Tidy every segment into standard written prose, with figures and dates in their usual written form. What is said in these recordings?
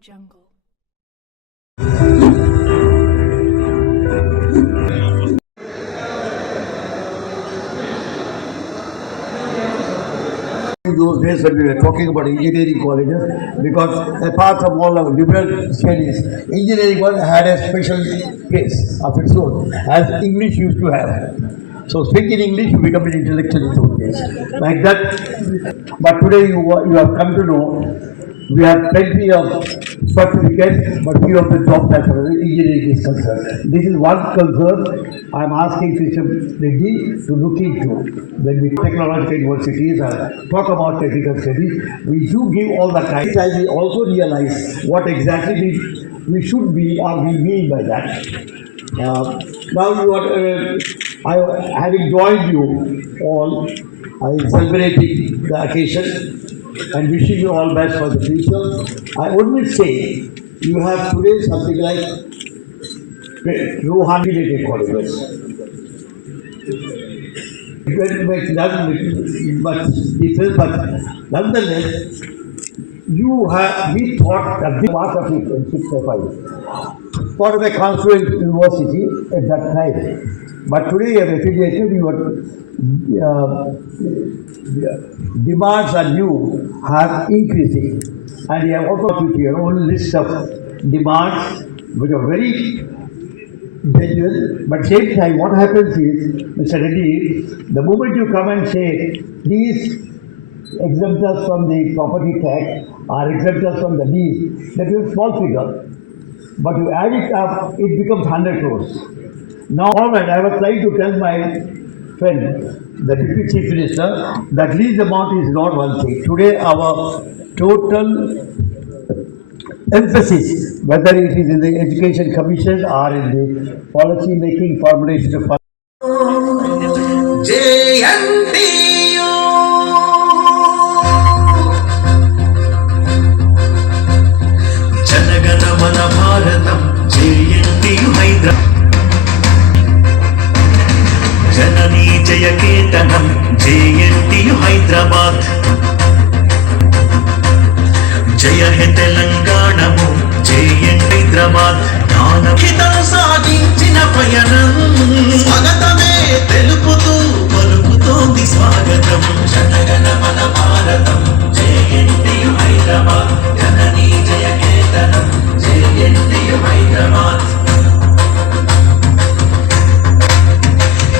Jungle. In those days when we were talking about engineering colleges, because apart from all our liberal studies, engineering one had a special case of its own, as English used to have. So speaking English, you become an intellectual in those days, like that. But today you have come to know we have plenty of certificates, but few of the jobs as far as engineering is concerned. This is one concern I am asking System Reddy to look into. When we technological universities and talk about technical studies, we do give all the time. And we also realize what exactly we should be or we mean by that. Now you are, having joined you all, I am celebrating the occasion and wishing you all best for the future. I would say you have today something like Rohan related colleges. It makes not much difference, but nonetheless, we thought that this part of it in 605, part of a confluent university at that time. But today you are affiliated, your demands on you are increasing. And you have also with your own list of demands which are very genuine, but same time what happens is, Mr. Reddy, the moment you come and say, please exempt us from the property tax or exempt us from the lease, that is a small figure. But you add it up, it becomes 100 crores. Now, all right, I was trying to tell my friend, the Deputy Chief Minister, that lease amount is not one thing. Today, our total emphasis, whether it is in the Education Commission or in the policy making formulation of జనగణమన భారతం JNTU Hyderabad జననీ జయకేతనం JNTU Hyderabad జయ హే తెలంగాణము JNTU Hyderabad జ్ఞానహితం సాగించిన పయనం స్వాగతమే తెలుపుతూ పలుకుతోంది స్వాగతం జనగణమన భారతం జేఎన్టీయు హైదరాబాద్ జననీ జయకేతనం జేఎన్టీయు హైదరాబాద్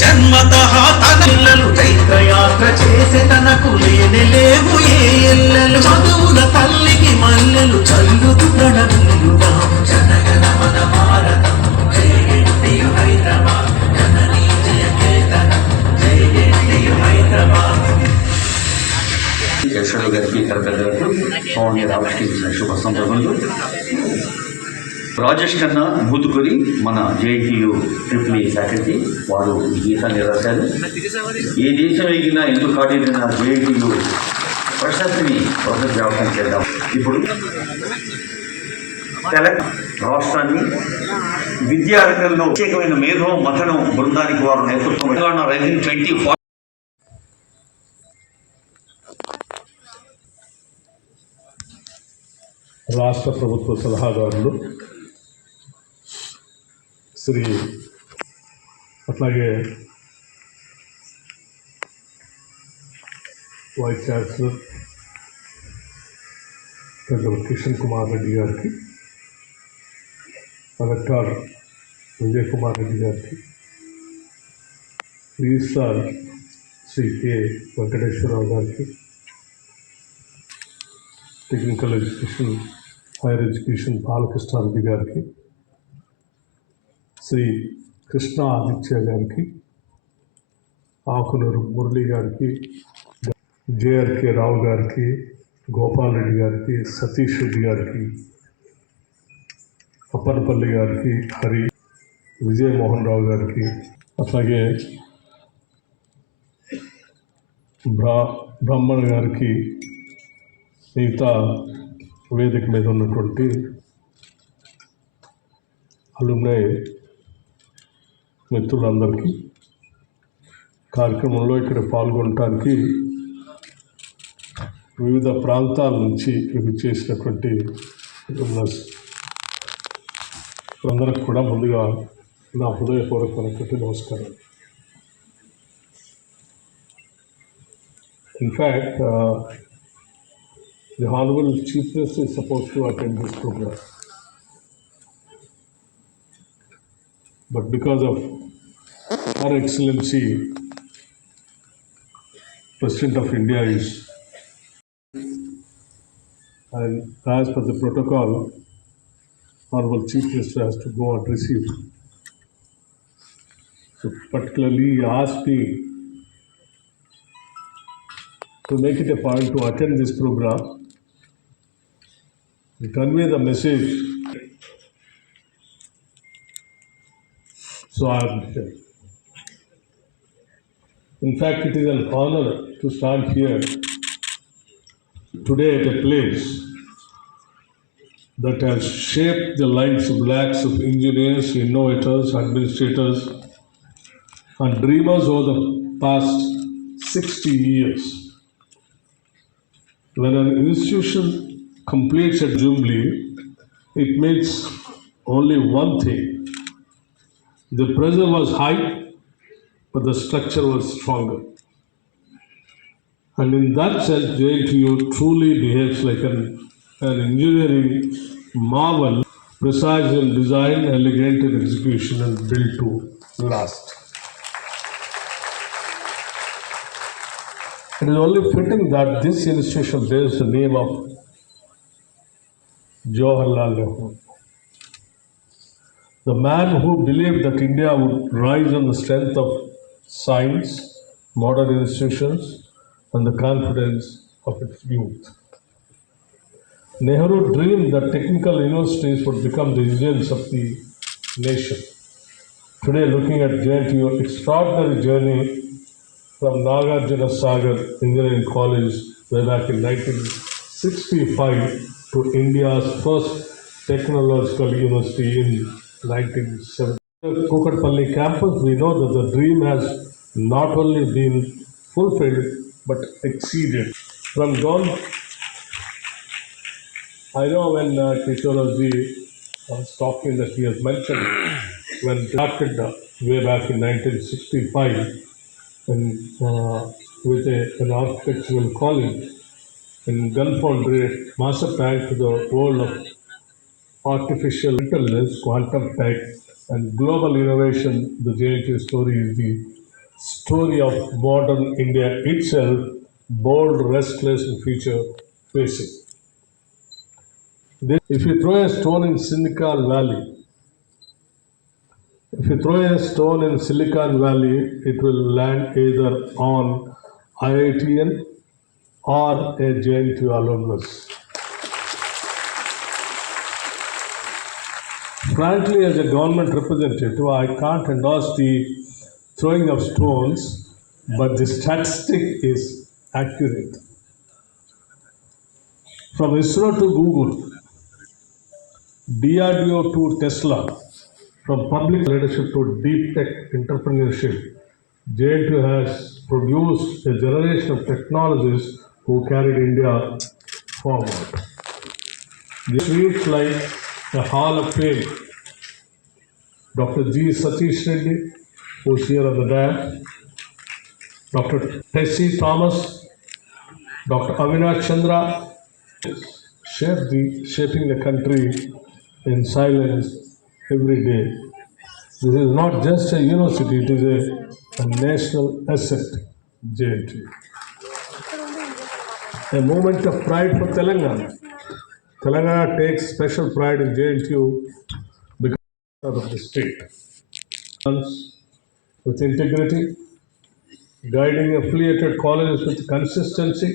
జన్మతః తన ఇల్లలు చైత్రయాత్ర చేసే తనకు లేవు ఏ ఎల్లలు చదువుల తల్లికి మల్లెలు చల్లుతు ప్రణములుగా జనగణమన భారతం జేఎన్టీయు హైదరాబాద్ జననీ జయకేతనం జేఎన్టీయు హైదరాబాద్. యశ్వరు గారికి కలెక్టర్ సౌమ్య రామకృష్ణ ఇచ్చిన శుభ సందర్భంలో రాజేష్ కన్నా మూతుకొని మన జేఎన్టీయు ట్రిపుల్ ఫ్యాకల్టీ వారు ఈ గీతాన్ని రాశారు. ఏ దేశం ఎగినా ఎందుకు కాడిన జేఎన్టీయు ప్రశస్తిని వ్యాప్తం చేద్దాం. ఇప్పుడు రాష్ట్రాన్ని విద్యారంగంలో ప్రత్యేకమైన మేధో మథనం బృందానికి వారు నేతృత్వం తెలంగాణ రైజింగ్ 2040 రాష్ట్ర ప్రభుత్వ సలహాదారులు శ్రీ అట్లాగే వైస్ ఛాన్సలర్ పెద్దలు కిషన్ కుమార్ రెడ్డి గారికి, కలెక్టర్ విజయ్ కుమార్ రెడ్డి గారికి, రిజిస్ట్రార్ శ్రీ కె వెంకటేశ్వరరావు గారికి, technical education higher education Balakrishna Reddy గారికి, శ్రీ కృష్ణ ఆదిత్య గారికి, ఆకులూరు మురళి గారికి, జేఆర్కే రావు గారికి, గోపాల్ రెడ్డి గారికి, సతీష్ రెడ్డి గారికి, అప్పనపల్లి గారికి, హరి విజయమోహన్ రావు గారికి, అట్లాగే బ్రాహ్మణ్ గారికి, మిగతా వేదిక మీద ఉన్నటువంటి అలుమ్నై మిత్రులందరికీ, కార్యక్రమంలో ఇక్కడ పాల్గొనడానికి వివిధ ప్రాంతాల నుంచి చేసినటువంటి ప్లస్ అందరికి కూడా ముందుగా నా హృదయపూర్వకమైనటువంటి నమస్కారం. In fact, the Honorable Chief Minister is supposed to attend this program. But because of Her Excellency, President of India is, and as per the protocol, Honorable Chief Minister has to go and receive. So particularly he asked me to make it a point to attend this program, to convey the message. So I am here. In fact, it is an honor to stand here today at a place that has shaped the lives of lakhs of engineers, innovators, administrators, and dreamers over the past 60 years. When an institution completes a jubilee, it means only one thing. The pressure was high, but the structure was stronger. And in that sense, JNTU truly behaves like an engineering marvel, precise in design, elegant in execution, and built to last. It is only fitting that this institution bears the name of Jawaharlal Nehru, the man who believed that India would rise on the strength of science, modern institutions, and the confidence of its youth. Nehru dreamed that technical universities would become the engines of the nation. Today, looking at JNTU's extraordinary journey from Nagarjuna Sagar Engineering College way back in 1965 to India's first technological university in 1970. Kukatpalli campus, we know that the dream has not only been fulfilled but exceeded. From John, I know when Kishorji was talking that he has mentioned when drafted way back in 1965 and, with an architectural college in Gunfoundry, master plan to the world of artificial intelligence, quantum tech, and global innovation. The JNTU story is the story of modern India itself, bold, restless, and future facing. If you throw a stone in Silicon Valley, it will land either on IITian or a JNTU alumnus. Frankly, as a government representative, I can't endorse the throwing of stones, but the statistic is accurate. From ISRO to Google, DRDO to Tesla, from public leadership to deep tech entrepreneurship, JNTU has produced a generation of technologists who carried India forward. This reads like a Hall of Fame. Dr. G. Satish Reddy, who is here on the dais, Dr. Tessie Thomas, Dr. Avinash Chandra, shaping the country in silence every day. This is not just a university, it is a national asset, JNTU. A moment of pride for Telangana. Telangana takes special pride in JNTU because of the state. With integrity, guiding affiliated colleges with consistency,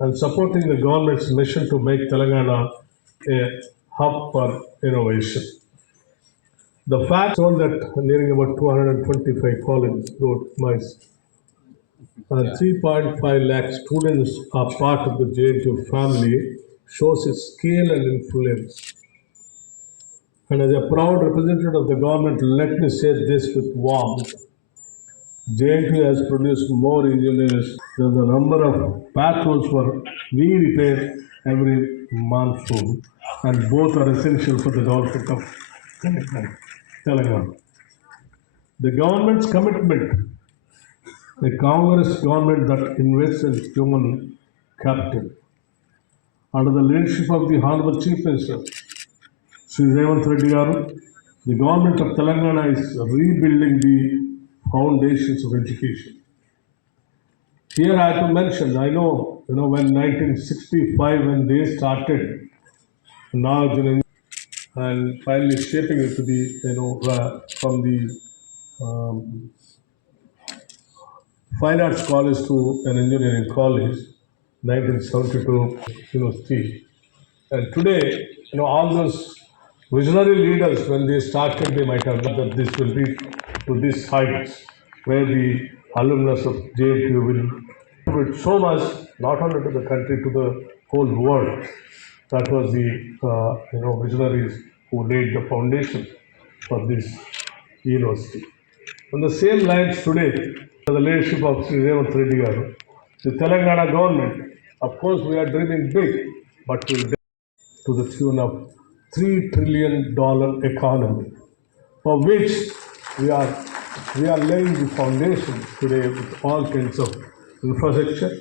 and supporting the government's mission to make Telangana a hub for innovation. The fact shown that nearing about 225 colleges, 3.5 lakh students are part of the JNTU family shows its scale and influence. And as a proud representative of the government, let me say this with warmth. JNTU has produced more engineers than the number of patrols we repair every monsoon, and both are essential for the development of Telangana. The government's commitment, the Congress government that invests in human capital, under the leadership of the Honorable Chief Minister, Sri Revanth Reddy Garu, the government of Telangana is rebuilding the foundations of education. Here I have to mention, I know, when 1965, when they started Nagarjuna and finally shaping it to the, from the fine arts college to an engineering college, 1972 university. And today, all those visionary leaders, when they started, they might have thought that this will reach to this heights, where the alumnus of JNTU will contribute so much, not only to the country, to the whole world. That was the visionaries who laid the foundation for this university. On the same lines today, the leadership of Sri Revanth Reddy Garu, the Telangana government, of course, we are dreaming big, but we'll get to the tune of $3 trillion economy, for which we are laying the foundation today with all kinds of infrastructure,